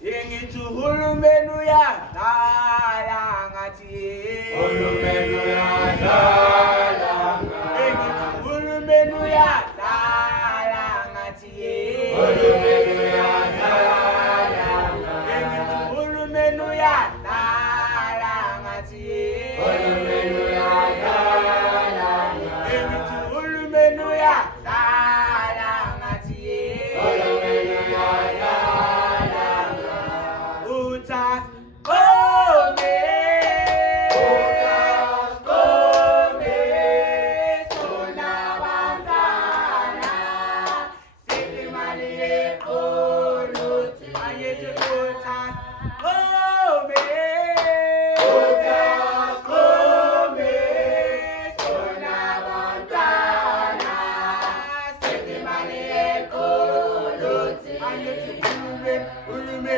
Ingitu hulumenu ya talangati. Hulumenu ya talangati. Ingitu hulumenu ya talangati. Hulumenu ya talangati. Ingitu hulumenu ya talangati. Hulumenu ya talangati. Ingitu hulumenu ya talangati. Hulumenu ya talangati. Utas kome, Utas kome, sunabantana, silimaliye kuluti. Angithi utas kome, Utas kome, sunabantana, silimaliye kuluti. Angithi ulume.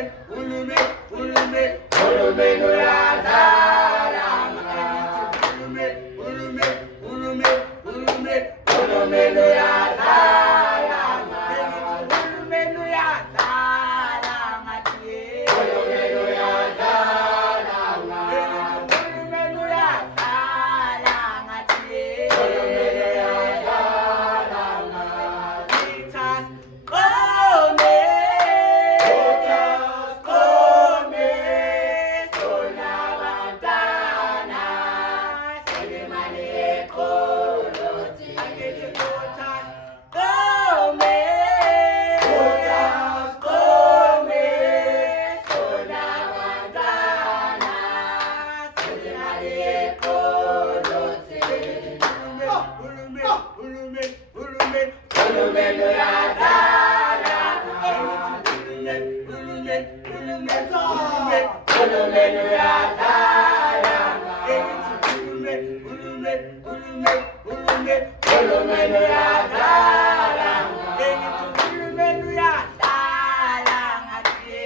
Hulumenu ya talangati. Hulumenu ya talangati. Hulumenu ya talangati. Hulumenu ya talangati. Hulumenu ya talangati. Utas kome, sunabantana, silimaliye kuluti. Angithi utas kome, sunabantana, silimaliye kuluti. Hulumenu ya talangati. Hulumenu ya talangati. Hulumenu ya talangati. Hulumenu ya talangati. Hulumenu ya talangati.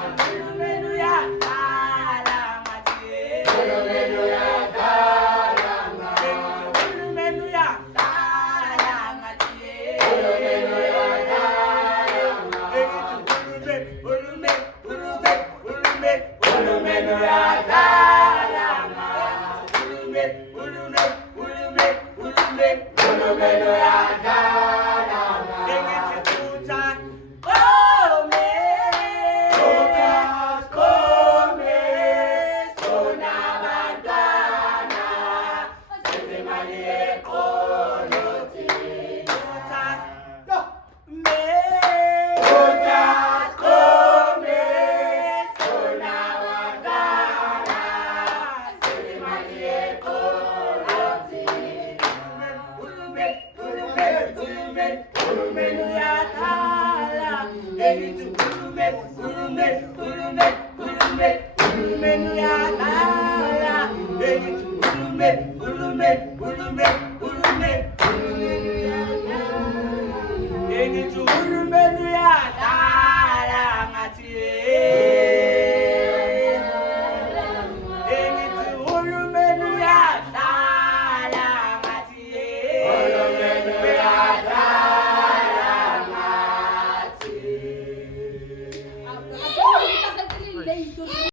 Hulumenu ya talangati. Hulumenu ya talangati. Hulumenu ya talangati. Hulumenu ya Hulumenu ya talangati. Hulumenu ya talangati. Utas kome, Utas kome, sunabantana, silimaliye kuluti. utas Utas kome, sunabantana, silimaliye kuluti. Hulumenu ya tala, engithi hulumenu ya tala, engithi hulume.